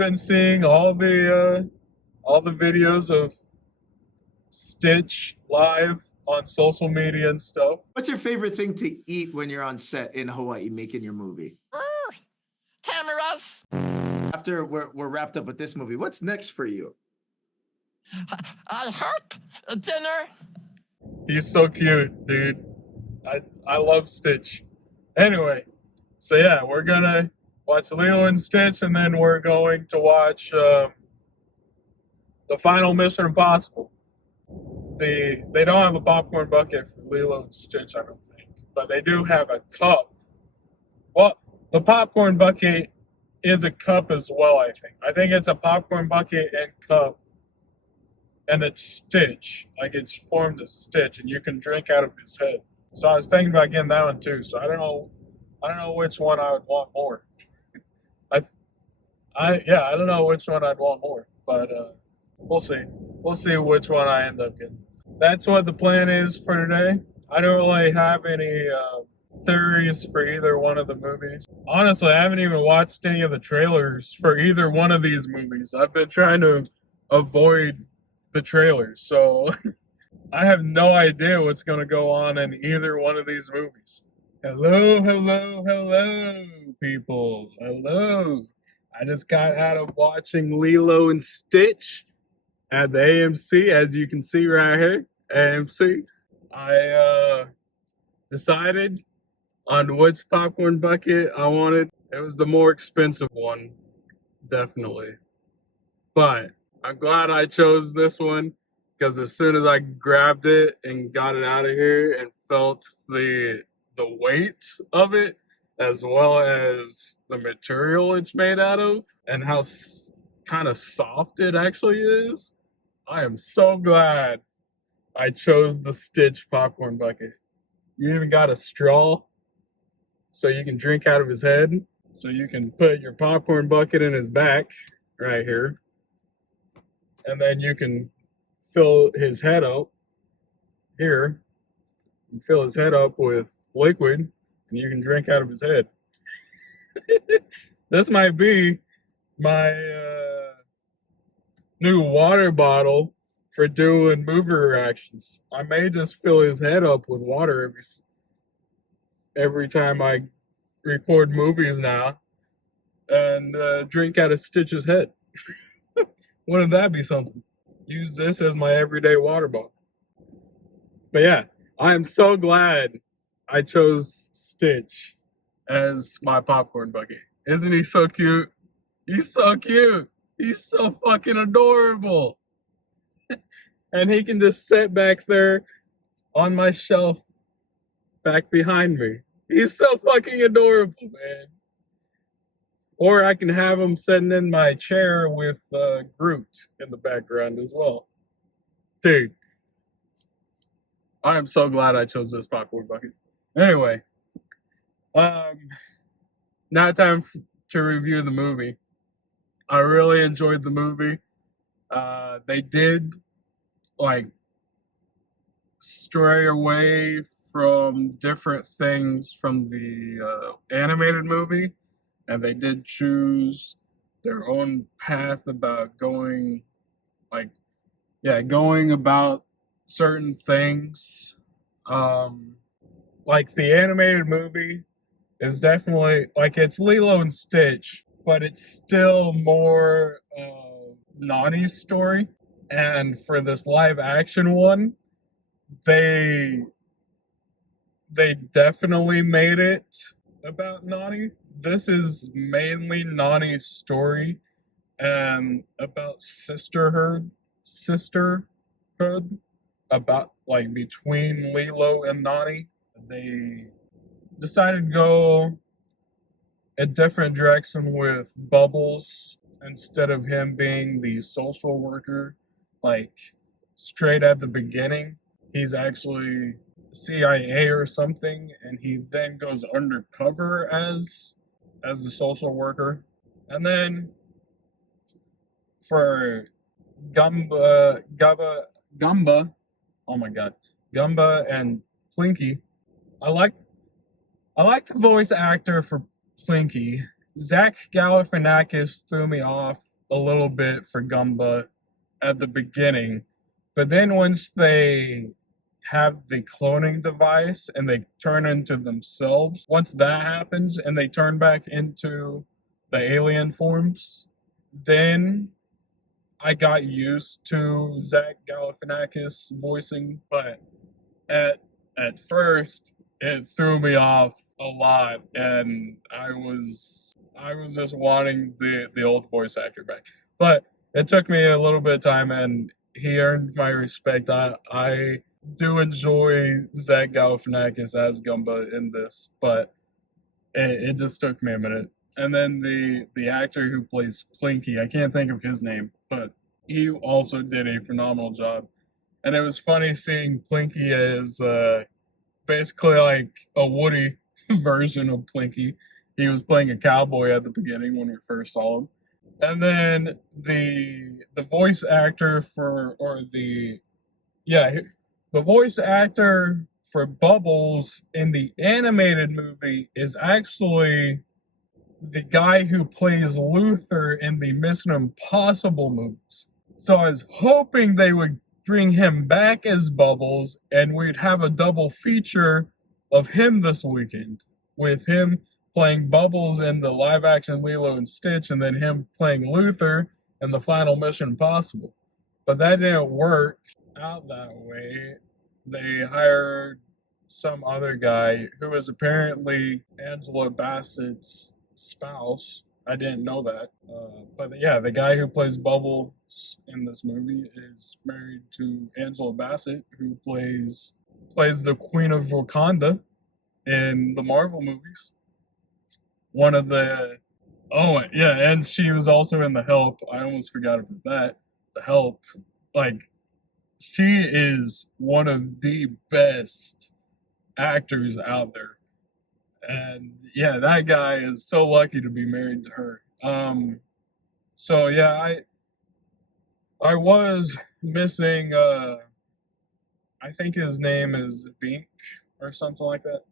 been seeing all the videos of Stitch live on social media and stuff. What's your favorite thing to eat when you're on set in Hawaii making your movie? Cameras. After we're wrapped up with this movie, what's next for you? I hope dinner. He's so cute, dude. I love Stitch. Anyway, so yeah, we're gonna watch Lilo and Stitch, and then we're going to watch the final Mission Impossible. They don't have a popcorn bucket for Lilo and Stitch, I don't think, but they do have a cup. Well, the popcorn bucket is a cup as well, I think. I think it's a popcorn bucket and cup, and it's Stitch. Like, it's formed as Stitch, and you can drink out of his head. So I was thinking about getting that one too. So I don't know which one I would want more. I don't know which one I'd want more, but we'll see. We'll see which one I end up getting. That's what the plan is for today. I don't really have any theories for either one of the movies. Honestly, I haven't even watched any of the trailers for either one of these movies. I've been trying to avoid the trailers, so I have no idea what's going to go on in either one of these movies. Hello, hello, hello, people. Hello. I just got out of watching Lilo and Stitch at the AMC, as you can see right here, AMC. I decided on which popcorn bucket I wanted. It was the more expensive one, definitely. But I'm glad I chose this one, because as soon as I grabbed it and got it out of here and felt the weight of it, as well as the material it's made out of, and how kind of soft it actually is, I am so glad I chose the Stitch popcorn bucket. You even got a straw so you can drink out of his head. So you can put your popcorn bucket in his back right here. And then you can fill his head up here. You fill his head up with liquid and you can drink out of his head. This might be my new water bottle for doing movie reactions. I may just fill his head up with water every time I record movies now, and drink out of Stitch's head. Wouldn't that be something? Use this as my everyday water bottle. But yeah, I am so glad I chose Stitch as my popcorn bucket. Isn't he so cute? He's so cute. He's so fucking adorable. And he can just sit back there on my shelf back behind me. He's so fucking adorable, man. Or I can have him sitting in my chair with Groot in the background as well. Dude, I am so glad I chose this popcorn bucket. Anyway, now time to review the movie. I really enjoyed the movie. They did stray away from different things from the animated movie, and they did choose their own path about going about certain things. Like the animated movie is definitely it's Lilo and Stitch, but it's still more Nani's story. And for this live action one, they definitely made it about Nani. This is mainly Nani's story and about sisterhood about between Lilo and Nani. They decided to go a different direction with Bubbles instead of him being the social worker straight at the beginning. He's actually CIA or something, and he then goes undercover as the social worker. And then for Gumba, oh my god, Gumba and Plinky, I like the voice actor for Plinky. Zach Galifianakis threw me off a little bit for Gumba at the beginning, but then once they have the cloning device and they turn into themselves, once that happens and they turn back into the alien forms, then I got used to Zach Galifianakis voicing, but at first it threw me off a lot, and I was just wanting the old voice actor back. But it took me a little bit of time, and he earned my respect. I do enjoy Zach Galifianakis as Gumba in this, but it just took me a minute. And then the actor who plays Plinky, I can't think of his name, but he also did a phenomenal job. And it was funny seeing Plinky as basically like a Woody version of Plinky. He was playing a cowboy at the beginning when we first saw him. And then the voice actor for or the voice actor for Bubbles in the animated movie is actually the guy who plays Luther in the Mission Impossible movies. So I was hoping they would bring him back as Bubbles and we'd have a double feature of him this weekend, with him playing Bubbles in the live action Lilo and Stitch and then him playing Luther in the final Mission Impossible. But that didn't work out that way. They hired some other guy who is apparently Angela Bassett's spouse. I didn't know that. But yeah, the guy who plays Bubbles in this movie is married to Angela Bassett, who plays the Queen of Wakanda in the Marvel movies. One of the and she was also in The Help. I almost forgot about that. The Help, like, she is one of the best actors out there. And yeah, that guy is so lucky to be married to her. So yeah, I was missing I think his name is Bink or something like that.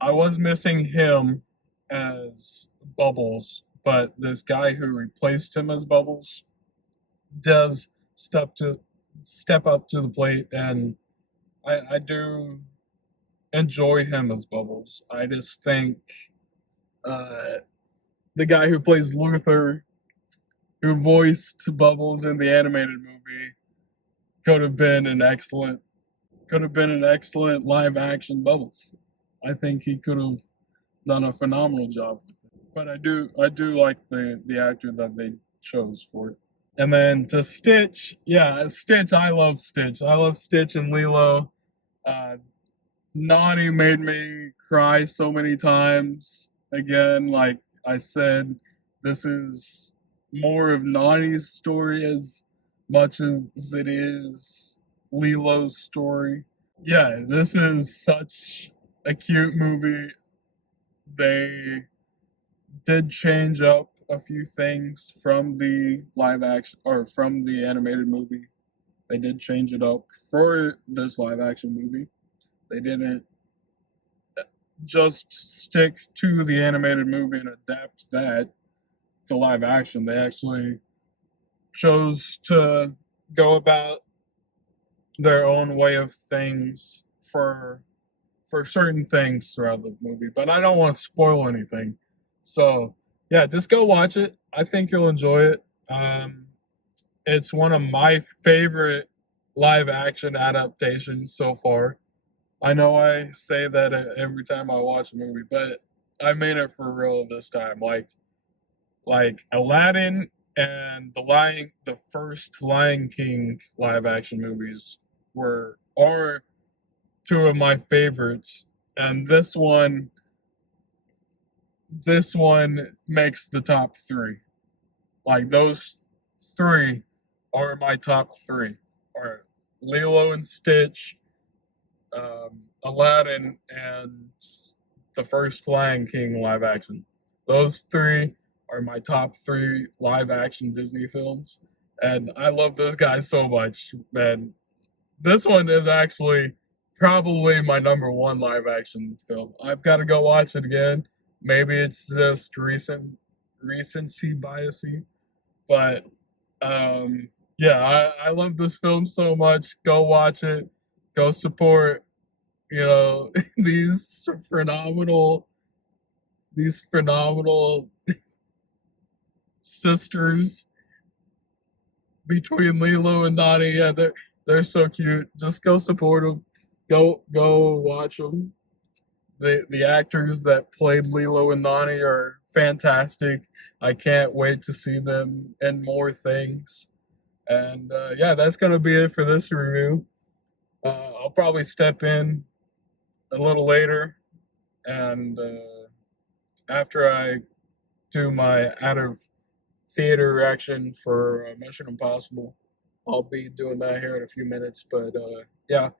I was missing him as Bubbles, but this guy who replaced him as Bubbles does step up to the plate, and I do enjoy him as Bubbles. I just think the guy who plays Luther, who voiced Bubbles in the animated movie, could have been an excellent live action Bubbles. I think he could have done a phenomenal job with it. But I do like the actor that they chose for it. And then to Stitch, yeah, Stitch, I love Stitch. I love Stitch and Lilo. Nani made me cry so many times. Again, like I said, this is more of Nani's story as much as it is Lilo's story. Yeah, this is such a cute movie. They did change up a few things from the live action or from the animated movie. They did change it up for this live action movie. They didn't just stick to the animated movie and adapt that to live action. They actually chose to go about their own way of things for certain things throughout the movie, but I don't want to spoil anything. So yeah, just go watch it. I think you'll enjoy it. It's one of my favorite live action adaptations so far. I know I say that every time I watch a movie, but I mean it for real this time. Like Aladdin and the first Lion King live action movies are two of my favorites, and this one makes the top three. Like, those three are my top three. Are Lilo and Stitch, Aladdin, and the first Lion King live action. Those three are my top three live action Disney films, and I love those guys so much, man. This one is actually probably my number one live action film. I've got to go watch it again. Maybe it's just recency biasy, But yeah, I love this film so much. Go watch it. Go support, you know, these phenomenal sisters between Lilo and Donnie. Yeah, they're so cute. Just go support them. Go watch them. The actors that played Lilo and Donnie are fantastic. I can't wait to see them in more things. And yeah, that's gonna be it for this review. I'll probably step in a little later, and after I do my out of theater reaction for Mission Impossible, I'll be doing that here in a few minutes. But yeah,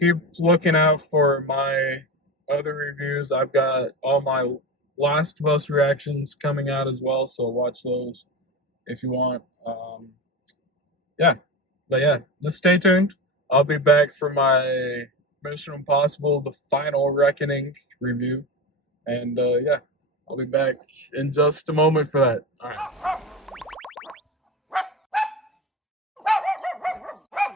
keep looking out for my other reviews. I've got all my Last of Us reactions coming out as well, so watch those if you want. Yeah, but yeah, just stay tuned. I'll be back for my Mission Impossible: The Final Reckoning review, and yeah, I'll be back in just a moment for that. All right.